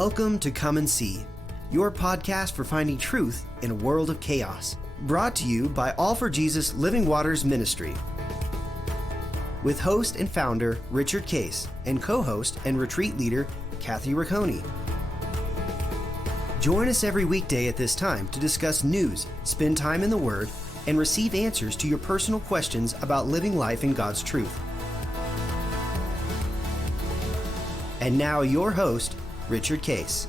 Welcome to Come and See, your podcast for finding truth in a world of chaos. Brought to you by All for Jesus Living Waters Ministry. With host and founder Richard Case and co-host and retreat leader Kathy Ricconi. Join us every weekday at this time to discuss news, spend time in the Word, and receive answers to your personal questions about living life in God's truth. And now your host, Richard Case.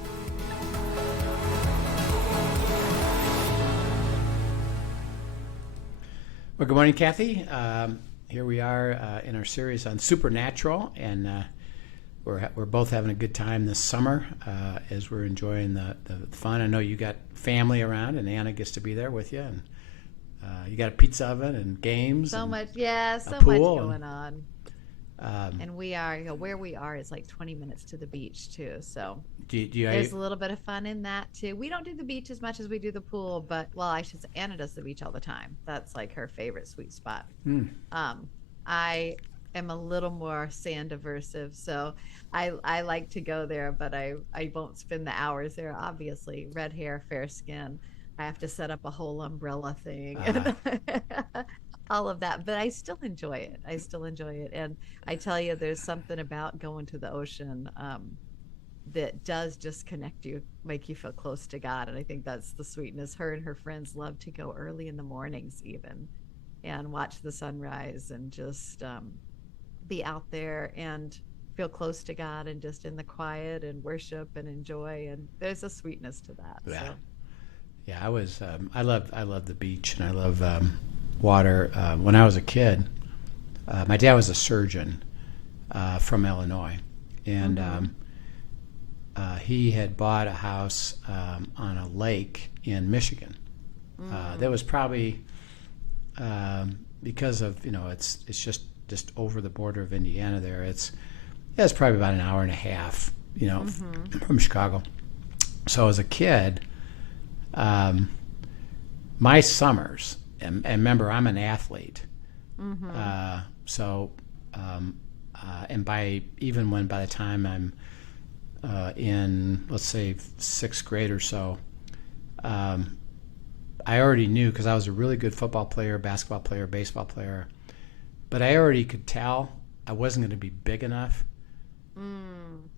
Well, good morning, Kathy. Here we are in our series on supernatural, and we're both having a good time this summer as we're enjoying the fun. I know you got family around, and Anna gets to be there with you, and you got a pizza oven and games. So and much, yeah, so much going on. And we are, where we are is like 20 minutes to the beach too. So there's a little bit of fun in that too. We don't do the beach as much as we do the pool, but I should say Anna does the beach all the time. That's like her favorite sweet spot. I am a little more sand aversive, so I like to go there, but I won't spend the hours there. Obviously, red hair, fair skin. I have to set up a whole umbrella thing. All of that, but I still enjoy it. And I tell you, there's something about going to the ocean that does just connect you, make you feel close to God. And I think that's the sweetness. Her and her friends love to go early in the mornings even and watch the sunrise and just be out there and feel close to God and just in the quiet and worship and enjoy. And there's a sweetness to that. Yeah. So. Yeah, I love the beach, and I love water. When I was a kid, my dad was a surgeon from Illinois, and he had bought a house on a lake in Michigan. That was probably because of it's just over the border of Indiana. There, it's probably about an hour and a half, from Chicago. So as a kid, my summers. And remember, I'm an athlete, and by the time I'm in, let's say, sixth grade or so, I already knew, because I was a really good football player, basketball player, baseball player, but I already could tell I wasn't going to be big enough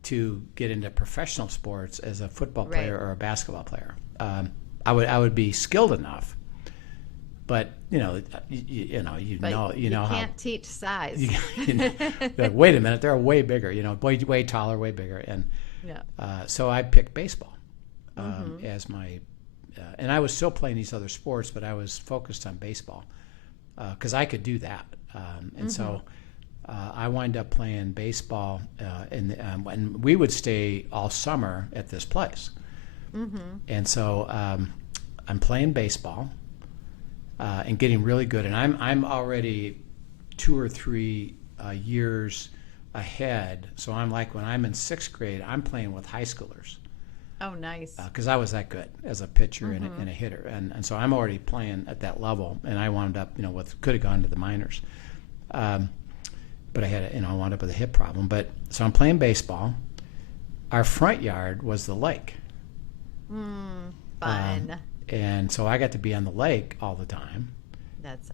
to get into professional sports as a football player or a basketball player. I would be skilled enough. But you can't teach size. Like, wait a minute, they're way bigger. Way taller, way bigger, and so I picked baseball as my. And I was still playing these other sports, but I was focused on baseball because I could do that. So I wound up playing baseball, and we would stay all summer at this place. And so I'm playing baseball. And getting really good, and I'm already 2 or 3 years ahead. So I'm like, when I'm in sixth grade, I'm playing with high schoolers. Oh, nice! Because I was that good as a pitcher and a hitter, and so I'm already playing at that level. And I wound up, could have gone to the minors, but I had, I wound up with a hip problem. But so I'm playing baseball. Our front yard was the lake. Fun. And so I got to be on the lake all the time.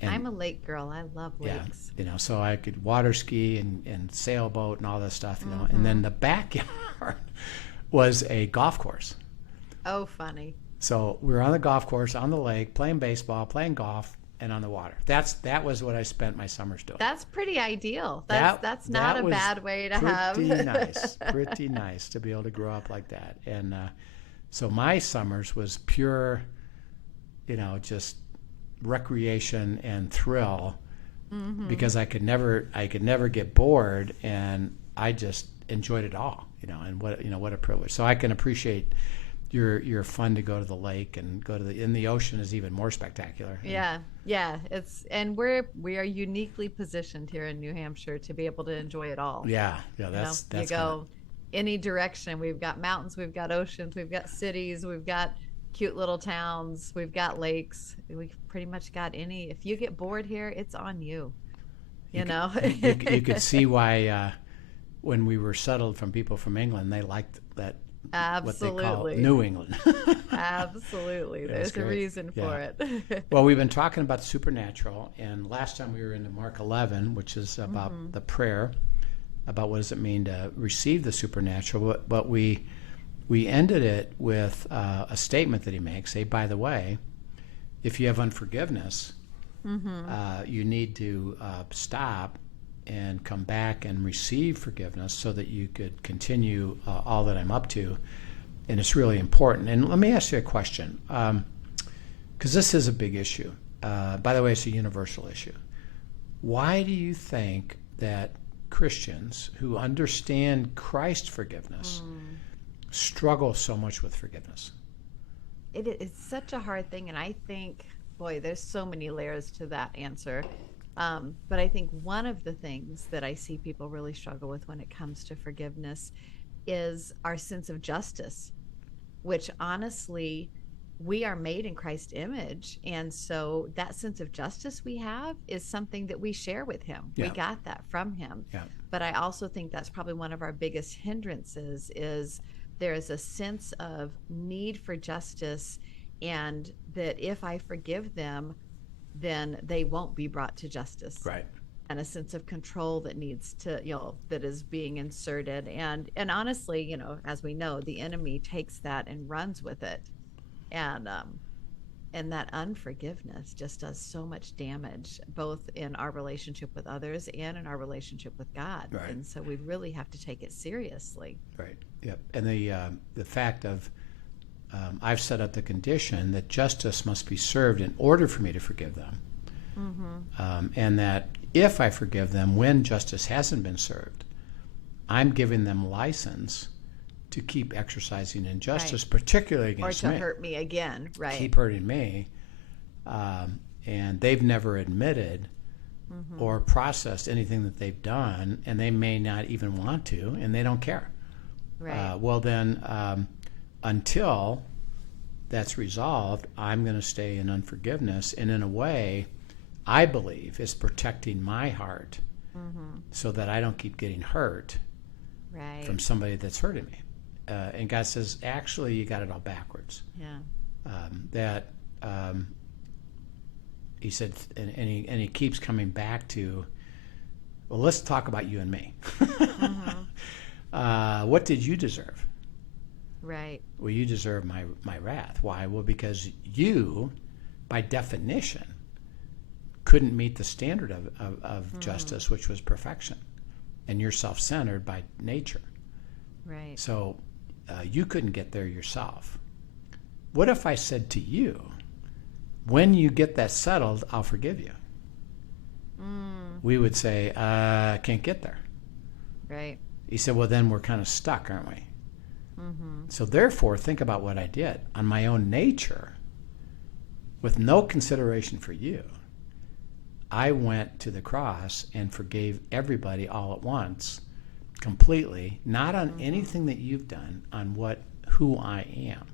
I'm a lake girl. I love lakes. Yeah, so I could water ski and sailboat and all this stuff, And then the backyard was a golf course. Oh, funny. So we were on the golf course, on the lake, playing baseball, playing golf, and on the water. That was what I spent my summers doing. That's pretty ideal. That's not a bad way to have. Pretty nice to be able to grow up like that. And so my summers was pure, just recreation and thrill, because I could never get bored, and I just enjoyed it all, and what a privilege. So I can appreciate your fun to go to the lake and go to the ocean is even more spectacular. Yeah. And we are uniquely positioned here in New Hampshire to be able to enjoy it all. Yeah. That's you go any direction. We've got mountains, we've got oceans, we've got cities, we've got cute little towns, we've got lakes. We pretty much got any. If you get bored here, it's on you. You could see why when we were settled from people from England, they liked that Absolutely. What they call New England. Absolutely. There's a reason for it. Well, we've been talking about the supernatural, and last time we were into Mark 11, which is about the prayer, about what does it mean to receive the supernatural. But we ended it with a statement that he makes. Say, by the way, if you have unforgiveness, you need to stop and come back and receive forgiveness so that you could continue all that I'm up to. And it's really important. And let me ask you a question, because this is a big issue. By the way, it's a universal issue. Why do you think that Christians who understand Christ's forgiveness struggle so much with forgiveness? It's such a hard thing, and I think, boy, there's so many layers to that answer. But I think one of the things that I see people really struggle with when it comes to forgiveness is our sense of justice, which honestly, we are made in Christ's image. And so that sense of justice we have is something that we share with him. Yeah. We got that from him. Yeah. But I also think that's probably one of our biggest hindrances is there is a sense of need for justice, and that if I forgive them, then they won't be brought to justice. Right. And a sense of control that needs to, that is being inserted. And honestly, as we know, the enemy takes that and runs with it. And that unforgiveness just does so much damage, both in our relationship with others and in our relationship with God. Right. And so we really have to take it seriously. Right. Yep. And the fact of I've set up the condition that justice must be served in order for me to forgive them. And that if I forgive them when justice hasn't been served, I'm giving them license to keep exercising injustice, right, particularly against me. Or to hurt me again, right. Keep hurting me. And they've never admitted or processed anything that they've done, and they may not even want to, and they don't care. Right. Well, then, until that's resolved, I'm going to stay in unforgiveness, and in a way, I believe is protecting my heart so that I don't keep getting hurt from somebody that's hurting me. And God says, actually, you got it all backwards. Yeah. He said, and he keeps coming back to, well, let's talk about you and me. What did you deserve? Right. Well, you deserve my wrath. Why? Well, because you, by definition, couldn't meet the standard of justice, which was perfection. And you're self-centered by nature. Right. So you couldn't get there yourself. What if I said to you, when you get that settled, I'll forgive you? We would say, I can't get there. Right. He said, well, then we're kind of stuck, aren't we? So therefore, think about what I did. On my own nature, with no consideration for you, I went to the cross and forgave everybody all at once, completely, not on anything that you've done, on who I am.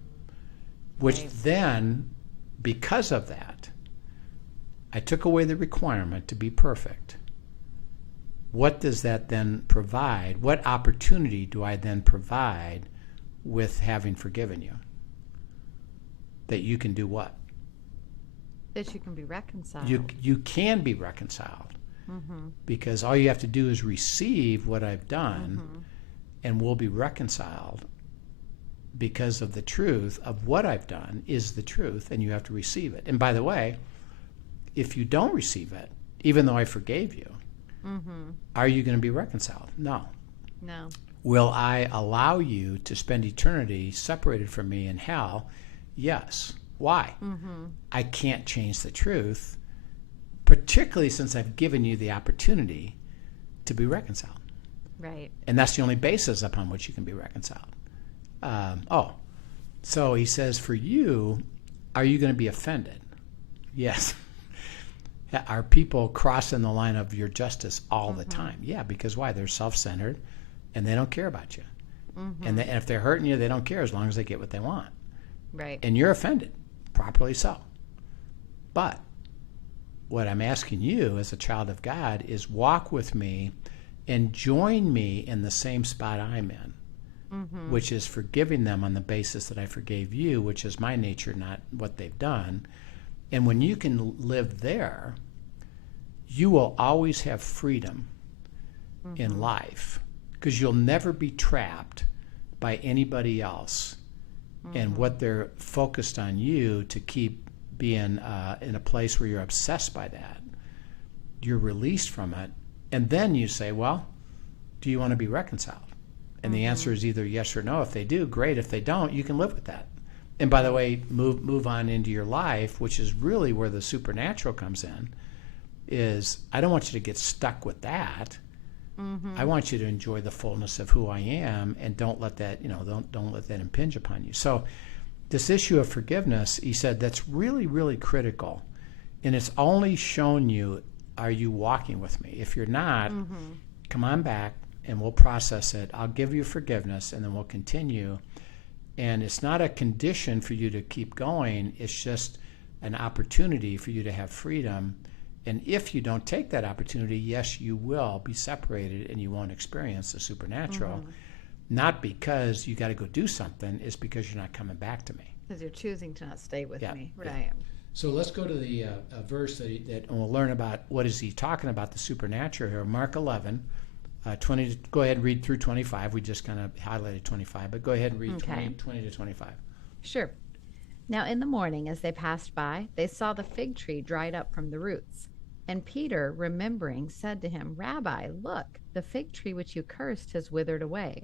Which then, because of that, I took away the requirement to be perfect. What does that then provide? What opportunity do I then provide with having forgiven you? That you can do what? That you can be reconciled. You can be reconciled. Because all you have to do is receive what I've done, and we'll be reconciled because of the truth of what I've done is the truth, and you have to receive it. And by the way, if you don't receive it, even though I forgave you, are you going to be reconciled? No. No. Will I allow you to spend eternity separated from me in hell? Yes. Why? I can't change the truth, particularly since I've given you the opportunity to be reconciled. Right. And that's the only basis upon which you can be reconciled. So he says, for you, are you going to be offended? Yes. Are people crossing the line of your justice all the time? Yeah, because why? They're self-centered, and they don't care about you. And if they're hurting you, they don't care as long as they get what they want. Right. And you're offended, properly so. But what I'm asking you as a child of God is walk with me and join me in the same spot I'm in. which is forgiving them on the basis that I forgave you, which is my nature, not what they've done. And when you can live there, you will always have freedom in life, because you'll never be trapped by anybody else and what they're focused on you to keep being in a place where you're obsessed by that. You're released from it. And then you say, well, do you want to be reconciled? And the answer is either yes or no. If they do, great. If they don't, you can live with that. And by the way, move on into your life, which is really where the supernatural comes in, is I don't want you to get stuck with that. I want you to enjoy the fullness of who I am, and don't let that, don't let that impinge upon you. So this issue of forgiveness, he said, that's really, really critical. And it's only shown you, are you walking with me? If you're not, come on back and we'll process it. I'll give you forgiveness, and then we'll continue. And it's not a condition for you to keep going. It's just an opportunity for you to have freedom. And if you don't take that opportunity, yes, you will be separated and you won't experience the supernatural. Not because you got to go do something, it's because you're not coming back to me. Because you're choosing to not stay with me. Right. Yeah. So let's go to the verse that we'll learn about what is he talking about, the supernatural here. Mark 11, 20. Go ahead and read through 25. We just kind of highlighted 25, but go ahead and read 20 to 25. Sure. Now in the morning, as they passed by, they saw the fig tree dried up from the roots. And Peter, remembering, said to him, Rabbi, look, the fig tree which you cursed has withered away.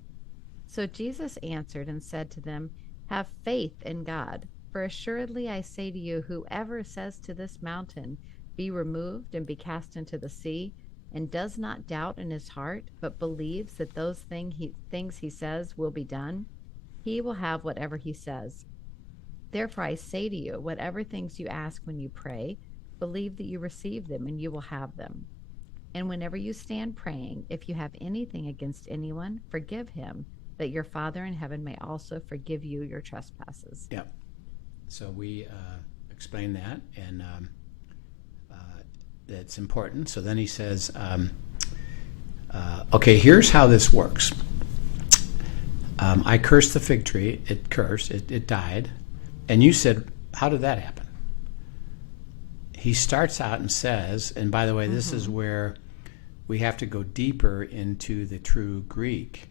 So Jesus answered and said to them, have faith in God. For assuredly I say to you, whoever says to this mountain, be removed and be cast into the sea, and does not doubt in his heart, but believes that those things he says will be done, he will have whatever he says. Therefore I say to you, whatever things you ask when you pray, believe that you receive them, and you will have them. And whenever you stand praying, if you have anything against anyone, forgive him, that your Father in heaven may also forgive you your trespasses. Yeah. So we explain that, and that's important. So then he says, okay, here's how this works. I cursed the fig tree. It cursed. It died. And you said, how did that happen? He starts out and says, and by the way, this is where we have to go deeper into the true Greek.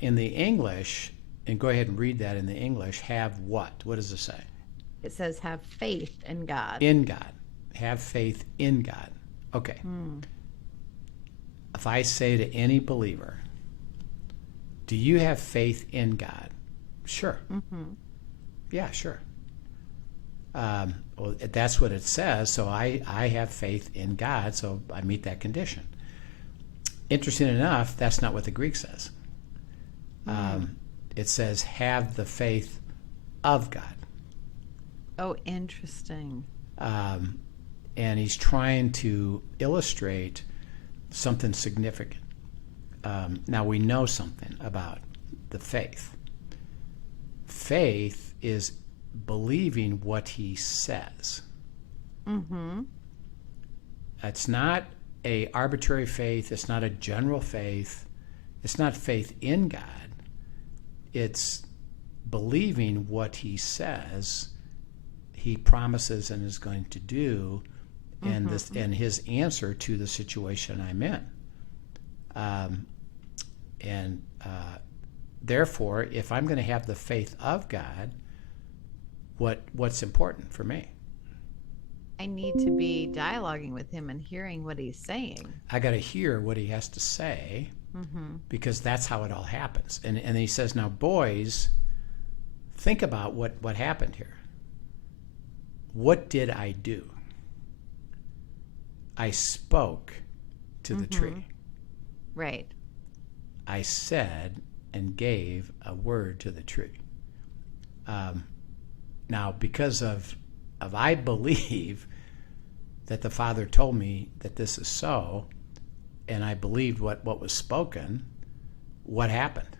In the English, and go ahead and read that in the English, have what? What does it say? It says have faith in God. In God. Have faith in God. Okay. If I say to any believer, do you have faith in God? Sure. Yeah, sure. Well, that's what it says, so I have faith in God, so I meet that condition. Interesting enough, that's not what the Greek says. It says, have the faith of God. Oh, interesting. And he's trying to illustrate something significant. Now, we know something about the faith. Faith is believing what he says. It's not a arbitrary faith. It's not a general faith. It's not faith in God. It's believing what he says he promises and is going to do, and his answer to the situation I'm in. Therefore, if I'm going to have the faith of God, what's important for me? I need to be dialoguing with him and hearing what he's saying. I got to hear what he has to say, because that's how it all happens. And he says, now, boys, think about what happened here. What did I do? I spoke to the tree. Right. I said and gave a word to the tree. Now, because of I believe that the Father told me that this is so, and I believed what was spoken, what happened?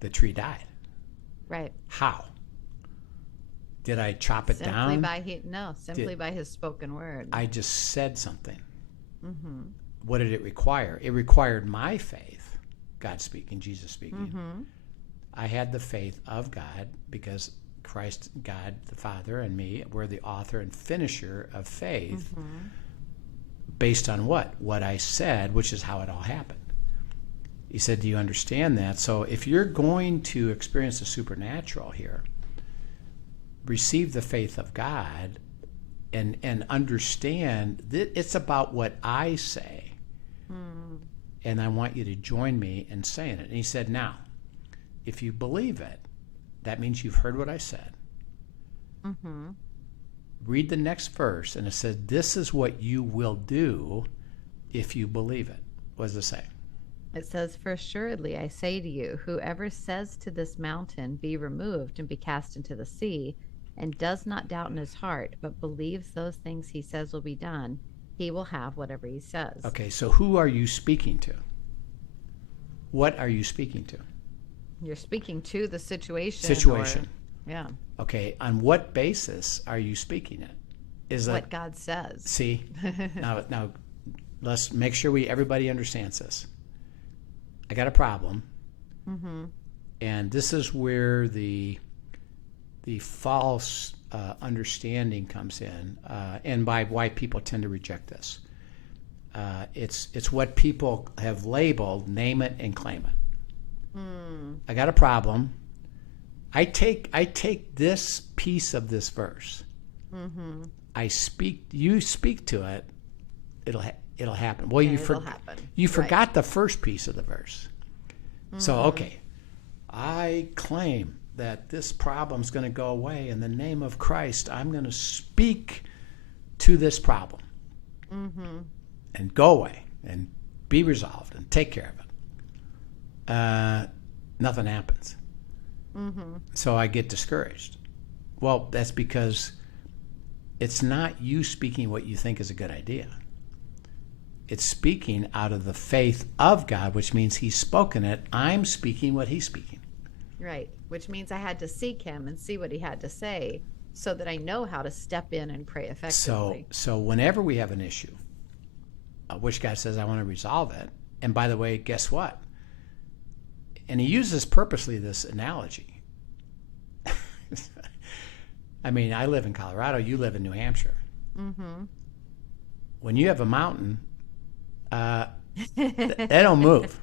The tree died. Right. How? Did I chop it down? Simply by his spoken word. I just said something. What did it require? It required my faith, God speaking, Jesus speaking. I had the faith of God because Christ, God, the Father, and me were the author and finisher of faith based on what? What I said, which is how it all happened. He said, do you understand that? So if you're going to experience the supernatural here, receive the faith of God and understand that it's about what I say. And I want you to join me in saying it. And he said, now, if you believe it, that means you've heard what I said. Read the next verse, and it says, this is what you will do if you believe it. What does it say? It says, for assuredly I say to you, whoever says to this mountain, be removed and be cast into the sea, and does not doubt in his heart, but believes those things he says will be done, he will have whatever he says. Okay, so who are you speaking to? What are you speaking to? You're speaking to the situation. Yeah. Okay, on what basis are you speaking it? Is what God says. See, now, let's make sure everybody understands this. I got a problem, and this is where the false understanding comes in, and by why people tend to reject this. It's what people have labeled name it and claim it. I got a problem. I take this piece of this verse. You speak to it. It'll happen. Well, you forgot the first piece of the verse. So okay, I claim that this problem's going to go away in the name of Christ. I'm going to speak to this problem and go away and be resolved and take care of it. Nothing happens. So I get discouraged. Well, that's because it's not you speaking what you think is a good idea. It's speaking out of the faith of God, which means he's spoken it. I'm speaking what he's speaking. Right, which means I had to seek him and see what he had to say so that I know how to step in and pray effectively. So whenever we have an issue, which God says, I want to resolve it, and by the way, guess what? And he uses purposely this analogy. I mean, I live in Colorado, you live in New Hampshire. When you have a mountain, they don't move.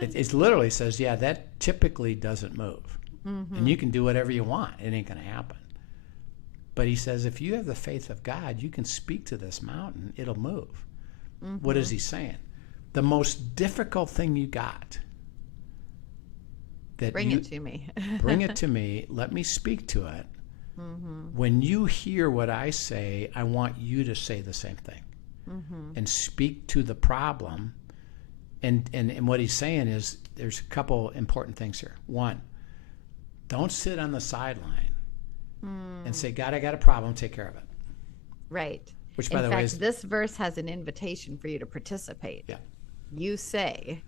It literally says, yeah, that typically doesn't move. And you can do whatever you want. It ain't going to happen. But he says, if you have the faith of God, you can speak to this mountain. It'll move. What is he saying? The most difficult thing you got. Bring it to me. Bring it to me. Let me speak to it. When you hear what I say, I want you to say the same thing. And speak to the problem. And what he's saying is there's a couple important things here. One, don't sit on the sideline and say, God, I got a problem, take care of it. Right. Which, by the way, is... this verse has an invitation for you to participate. Yeah. You say,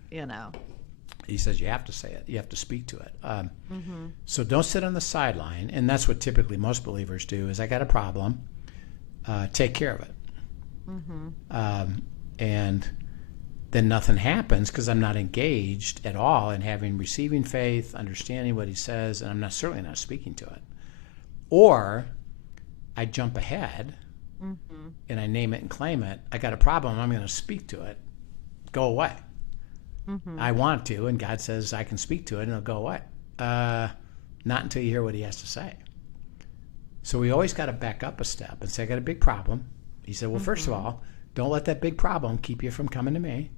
He says you have to say it. You have to speak to it. So don't sit on the sideline. And that's what typically most believers do is I got a problem, take care of it. And then nothing happens because I'm not engaged at all in receiving faith, understanding what he says, and I'm certainly not speaking to it. Or I jump ahead and I name it and claim it. I got a problem. I'm going to speak to it. Go away. I want to, and God says I can speak to it and it'll go away. Not until you hear what he has to say. So we always got to back up a step and say, I got a big problem. He said, well, first of all, don't let that big problem keep you from coming to me.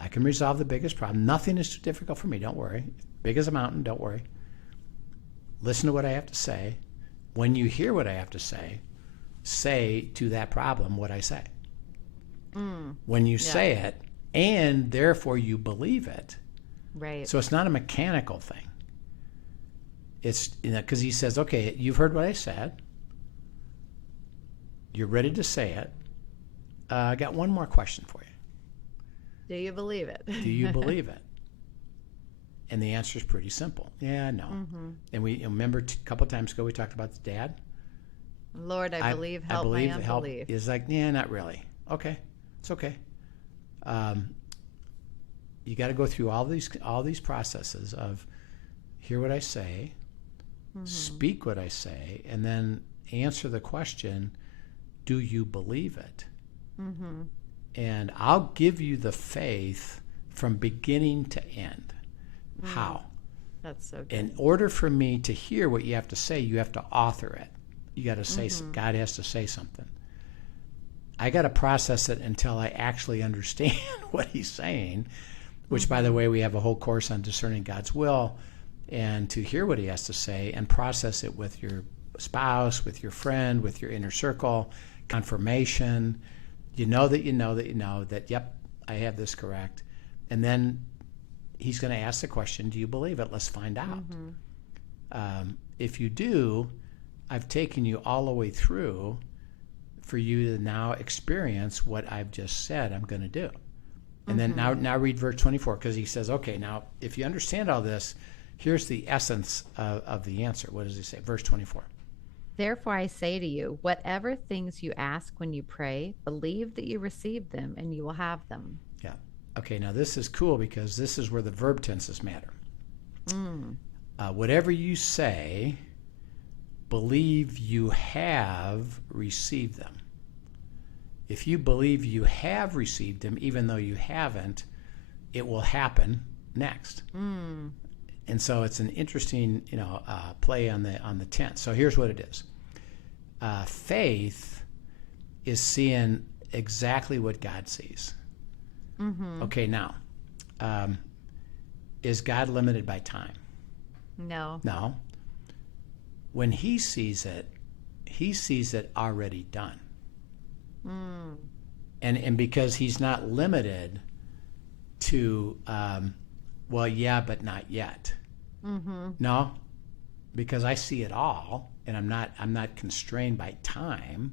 I can resolve the biggest problem. Nothing is too difficult for me. Don't worry. Big as a mountain. Don't worry. Listen to what I have to say. When you hear what I have to say to that problem what I say. When you say it, and therefore you believe it. Right. So it's not a mechanical thing. It's because he says, okay, you've heard what I said. You're ready to say it. I got one more question for you. Do you believe it? Do you believe it? And the answer is pretty simple. Yeah, no. And we remember a couple times ago we talked about the dad. Lord, I believe. Help my unbelief. Is like, yeah, not really. Okay, it's okay. you got to go through all these processes of hear what I say, speak what I say, and then answer the question, do you believe it? And I'll give you the faith from beginning to end. How? That's so good. In order for me to hear what you have to say, you have to author it. You got to say, God has to say something. I got to process it until I actually understand what he's saying, which, by the way, we have a whole course on discerning God's will, and to hear what he has to say and process it with your spouse, with your friend, with your inner circle, confirmation. You know that, yep, I have this correct. And then he's going to ask the question, do you believe it? Let's find out. If you do, I've taken you all the way through for you to now experience what I've just said I'm going to do. And then now read verse 24, because he says, okay, now if you understand all this, here's the essence of the answer. What does he say? Verse 24. Therefore I say to you, whatever things you ask when you pray, believe that you receive them and you will have them. Yeah. Okay, now this is cool because this is where the verb tenses matter. Whatever you say, believe you have received them. If you believe you have received them, even though you haven't, it will happen next. And so it's an interesting, play on the tense. So here's what it is. Faith is seeing exactly what God sees. Okay, now, is God limited by time? No. No. When he sees it already done. And because he's not limited to, well, yeah, but not yet. No, because I see it all, and I'm not constrained by time.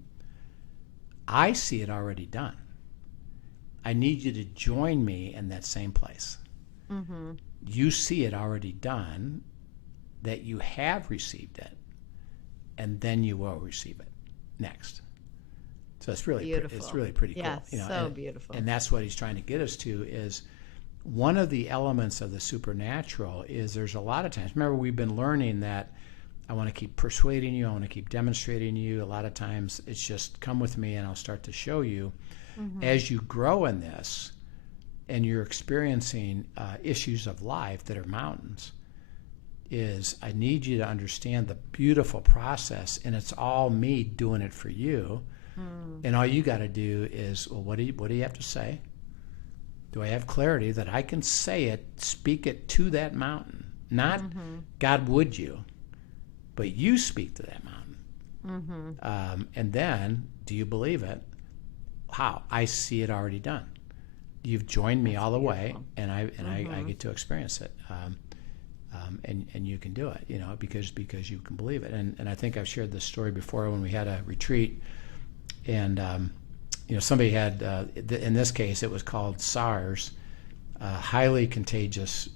I see it already done. I need you to join me in that same place. You see it already done, that you have received it, and then you will receive it next. So it's really beautiful. It's really pretty cool. So beautiful. And that's what he's trying to get us to is one of the elements of the supernatural is there's a lot of times. Remember, we've been learning that I want to keep persuading you. I want to keep demonstrating you. A lot of times it's just come with me and I'll start to show you. As you grow in this and you're experiencing issues of life that are mountains, is I need you to understand the beautiful process, and it's all me doing it for you. And all you got to do is, well, what do you have to say? Do I have clarity that I can say it, speak it to that mountain? Not God, would you? But you speak to that mountain. And then, do you believe it? How? I see it already done. You've joined me all the way, and I get to experience it. And you can do it, because you can believe it. And I think I've shared this story before when we had a retreat. And, somebody had, in this case, it was called SARS, highly contagious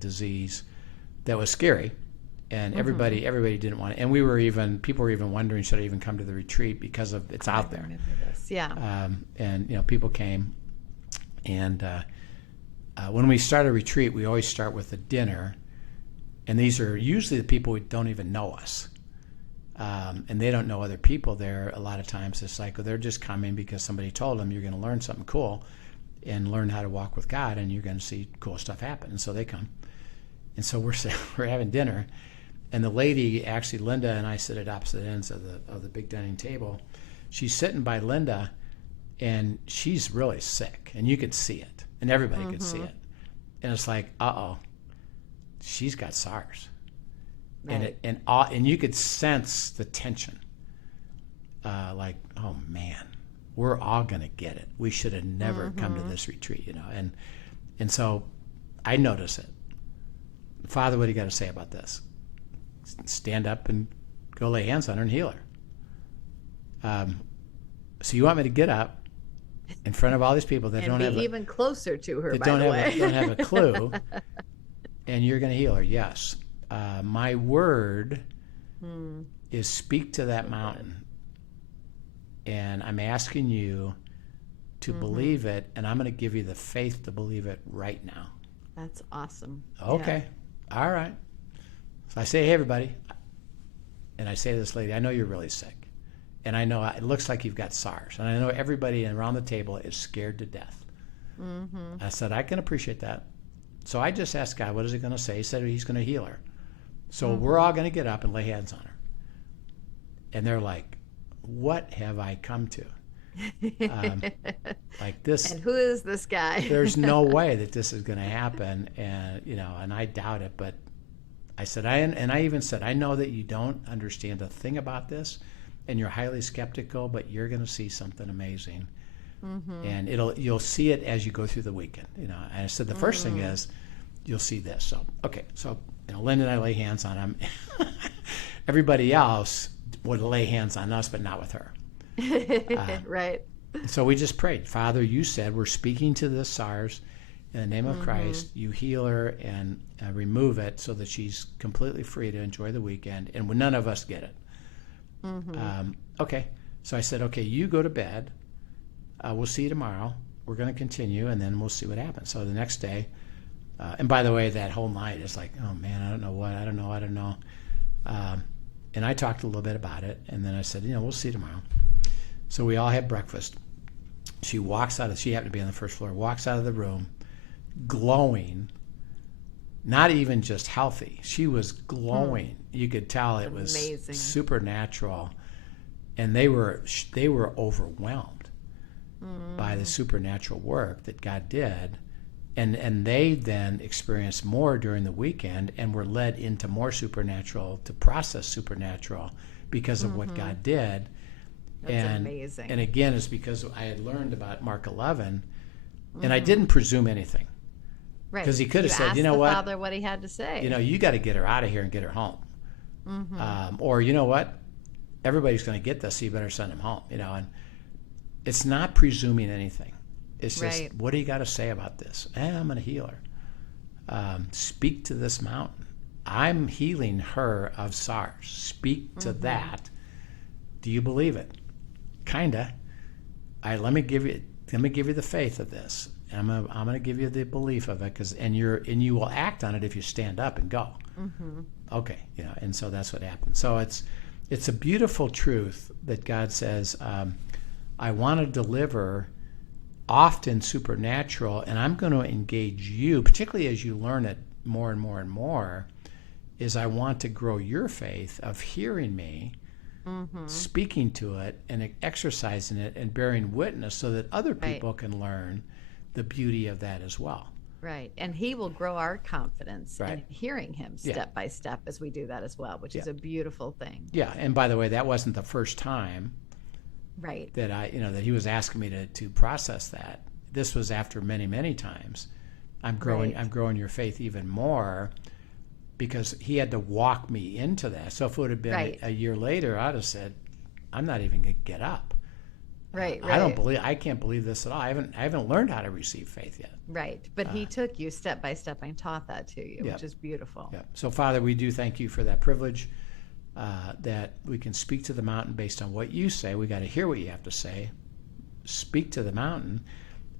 disease that was scary. And everybody didn't want it. And people were even wondering, should I even come to the retreat because of it's out there. Yeah. And people came. And when we start a retreat, we always start with a dinner. And these are usually the people who don't even know us. And they don't know other people there. A lot of times it's like, they're just coming because somebody told them you're going to learn something cool and learn how to walk with God, and you're going to see cool stuff happen. And so they come. And so we're having dinner. And the lady, actually Linda and I sit at opposite ends of the big dining table. She's sitting by Linda, and she's really sick. And you could see it. And everybody could see it. And it's like, uh-oh, she's got SARS. Right. And you could sense the tension. Like, oh man, we're all gonna get it. We should have never come to this retreat, And so I notice it. Father, what do you got to say about this? Stand up and go lay hands on her and heal her. So you want me to get up in front of all these people that and don't have even closer to her, that by the way. don't have a clue, and you're going to heal her? Yes. My word is speak to that mountain, and I'm asking you to believe it, and I'm going to give you the faith to believe it right now. That's awesome. Okay. Yeah. All right. So I say, hey, everybody. And I say to this lady, I know you're really sick. And I know it looks like you've got SARS. And I know everybody around the table is scared to death. I said, I can appreciate that. So I just asked God, what is he going to say? He said he's going to heal her. So we're all going to get up and lay hands on her. And they're like, what have I come to? Like this. And who is this guy? There's no way that this is going to happen. And, and I doubt it. But I said, I even said, I know that you don't understand a thing about this and you're highly skeptical, but you're going to see something amazing. And you'll see it as you go through the weekend. And I said, the first thing is you'll see this. So, okay. So, Linda and I lay hands on him. Everybody else would lay hands on us, but not with her. Right. So we just prayed. Father, you said we're speaking to this SARS in the name of Christ. You heal her and remove it so that she's completely free to enjoy the weekend, and none of us get it. Okay. So I said, okay, you go to bed. We'll see you tomorrow. We're going to continue, and then we'll see what happens. So the next day, and by the way, that whole night is like, oh man, I don't know. And I talked a little bit about it, and then I said, we'll see tomorrow. So we all had breakfast. She happened to be on the first floor, walks out of the room, glowing, not even just healthy. She was glowing. You could tell it was amazing. Supernatural. And they were overwhelmed by the supernatural work that God did. And they then experienced more during the weekend and were led into more supernatural, to process supernatural because of what God did. That's amazing. And again, it's because I had learned about Mark 11, and I didn't presume anything. Right. Because he could have said, Father what he had to say. You got to get her out of here and get her home. Or, you know what? Everybody's going to get this, so you better send him home. And it's not presuming anything. It's just, what do you got to say about this? I'm going to heal her. Speak to this mountain. I'm healing her of SARS. Speak to that. Do you believe it? Kinda. Let me give you the faith of this. I'm gonna give you the belief of it, and you will act on it if you stand up and go. Okay, and so that's what happened. So it's a beautiful truth that God says, I want to deliver often supernatural, and I'm going to engage you, particularly as you learn it more and more and more, is I want to grow your faith of hearing me, speaking to it and exercising it and bearing witness so that other people can learn the beauty of that as well. Right. And he will grow our confidence in hearing him step by step as we do that as well, which is a beautiful thing. Yeah. And by the way, that wasn't the first time that that he was asking me to process that. This was after many, many times. I'm growing your faith even more, because he had to walk me into that. So if it would have been a year later, I'd have said, I'm not even going to get up. Right. I can't believe this at all. I haven't learned how to receive faith yet. Right. But he took you step by step and taught that to you, which is beautiful. Yeah. So Father, we do thank you for that privilege, that we can speak to the mountain based on what you say. We got to hear what you have to say, speak to the mountain,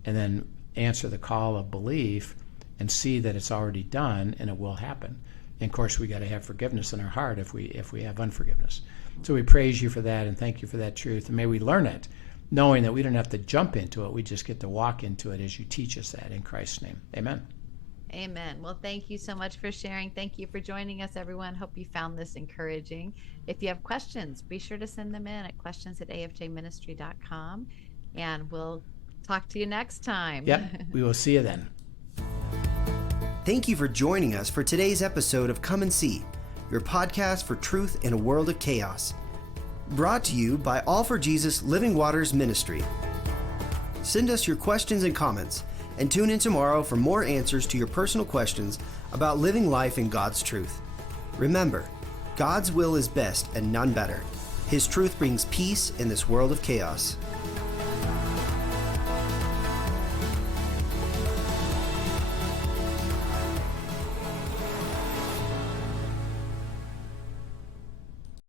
and then answer the call of belief and see that it's already done and it will happen. And of course, we got to have forgiveness in our heart if we have unforgiveness. So we praise you for that and thank you for that truth. And may we learn it, knowing that we don't have to jump into it. We just get to walk into it as you teach us that, in Christ's name. Amen. Amen. Well, thank you so much for sharing. Thank you for joining us, everyone. Hope you found this encouraging. If you have questions, be sure to send them in at questions@afjministry.com, and we'll talk to you next time. Yep. We will see you then. Thank you for joining us for today's episode of Come and See, your podcast for truth in a world of chaos. Brought to you by All for Jesus Living Waters Ministry. Send us your questions and comments, and tune in tomorrow for more answers to your personal questions about living life in God's truth. Remember, God's will is best and none better. His truth brings peace in this world of chaos.